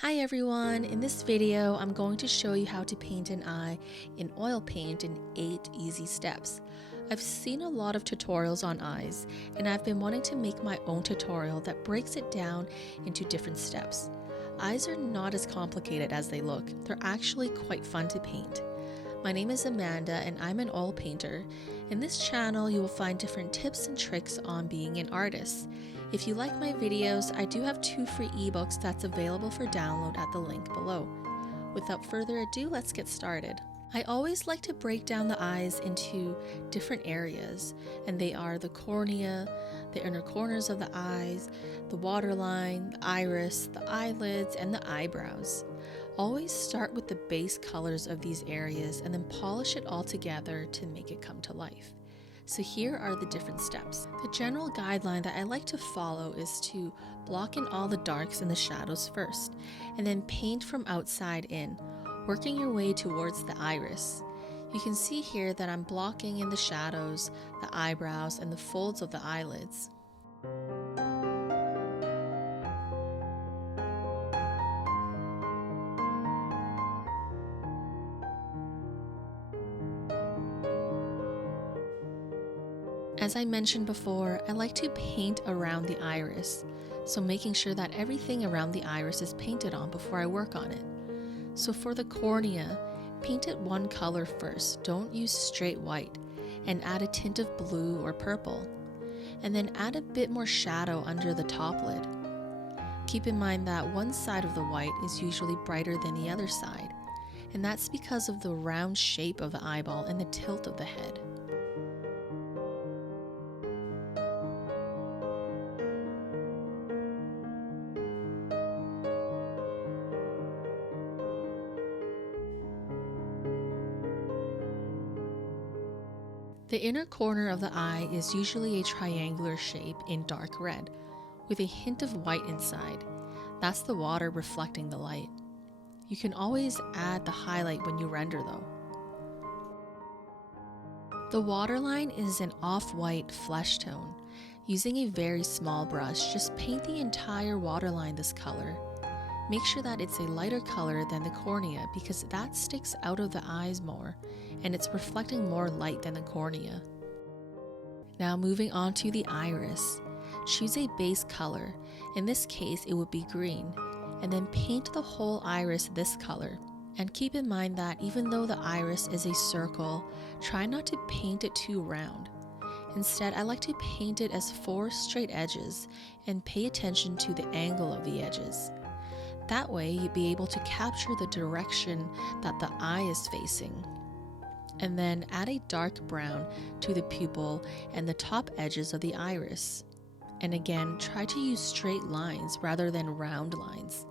Hi everyone, in this video I'm going to show you how to paint an eye in oil paint in 8 easy steps. I've seen a lot of tutorials on eyes and I've been wanting to make my own tutorial that breaks it down into different steps. Eyes are not as complicated as they look, they're actually quite fun to paint. My name is Amanda and I'm an oil painter. In this channel you will find different tips and tricks on being an artist. If you like my videos, I do have 2 free ebooks that's available for download at the link below. Without further ado, let's get started. I always like to break down the eyes into different areas, and they are the cornea, the inner corners of the eyes, the waterline, the iris, the eyelids, and the eyebrows. Always start with the base colors of these areas and then polish it all together to make it come to life. So here are the different steps. The general guideline that I like to follow is to block in all the darks and the shadows first, and then paint from outside in, working your way towards the iris. You can see here that I'm blocking in the shadows, the eyebrows, and the folds of the eyelids. As I mentioned before, I like to paint around the iris, so making sure that everything around the iris is painted on before I work on it. So for the cornea, paint it one color first, don't use straight white, and add a tint of blue or purple, and then add a bit more shadow under the top lid. Keep in mind that one side of the white is usually brighter than the other side, and that's because of the round shape of the eyeball and the tilt of the head. The inner corner of the eye is usually a triangular shape in dark red, with a hint of white inside. That's the water reflecting the light. You can always add the highlight when you render though. The waterline is an off-white flesh tone. Using a very small brush, just paint the entire waterline this color. Make sure that it's a lighter color than the cornea because that sticks out of the eyes more and it's reflecting more light than the cornea. Now moving on to the iris. Choose a base color. In this case it would be green, and then paint the whole iris this color. And keep in mind that even though the iris is a circle, try not to paint it too round. Instead, I like to paint it as 4 straight edges and pay attention to the angle of the edges. That way, you'll be able to capture the direction that the eye is facing. And then add a dark brown to the pupil and the top edges of the iris. And again, try to use straight lines rather than round lines.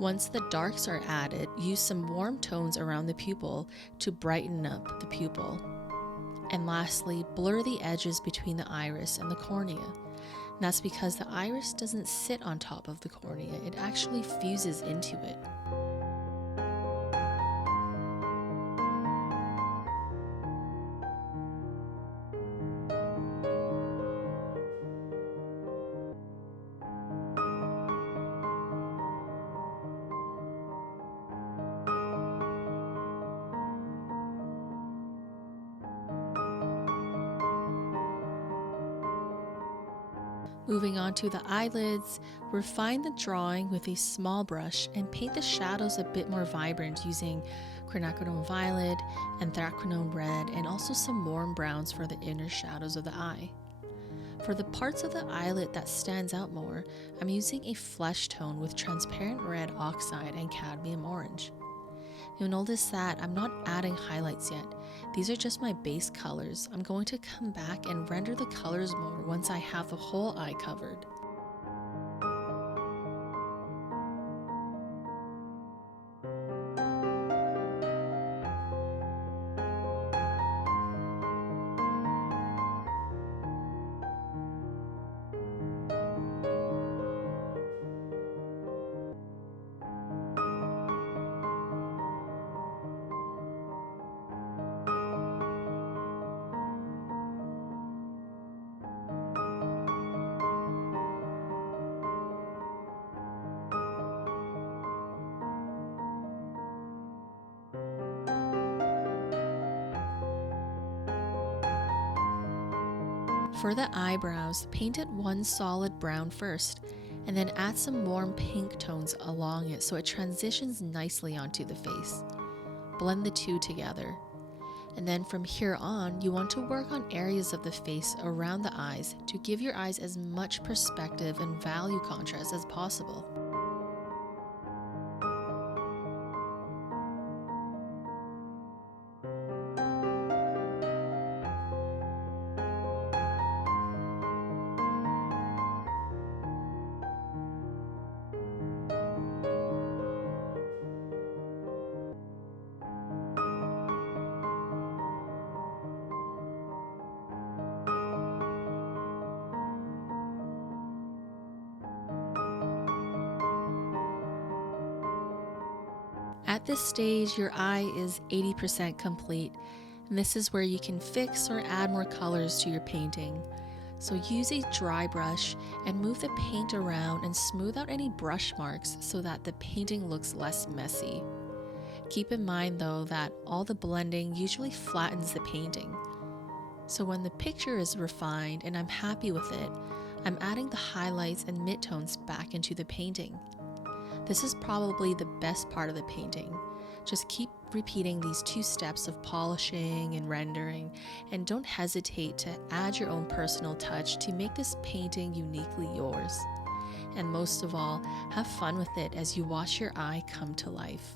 Once the darks are added, use some warm tones around the pupil to brighten up the pupil. And lastly, blur the edges between the iris and the cornea. And that's because the iris doesn't sit on top of the cornea, it actually fuses into it. Moving on to the eyelids, refine the drawing with a small brush and paint the shadows a bit more vibrant using quinacridone violet, anthracnone red, and also some warm browns for the inner shadows of the eye. For the parts of the eyelid that stands out more, I'm using a flesh tone with transparent red oxide and cadmium orange. You'll notice that I'm not adding highlights yet. These are just my base colors. I'm going to come back and render the colors more once I have the whole eye covered. For the eyebrows, paint it one solid brown first, and then add some warm pink tones along it so it transitions nicely onto the face. Blend the two together. And then from here on, you want to work on areas of the face around the eyes to give your eyes as much perspective and value contrast as possible. At this stage, your eye is 80% complete, and this is where you can fix or add more colors to your painting. So use a dry brush and move the paint around and smooth out any brush marks so that the painting looks less messy. Keep in mind though that all the blending usually flattens the painting. So when the picture is refined and I'm happy with it, I'm adding the highlights and midtones back into the painting. This is probably the best part of the painting. Just keep repeating these 2 steps of polishing and rendering, and don't hesitate to add your own personal touch to make this painting uniquely yours. And most of all, have fun with it as you watch your eye come to life.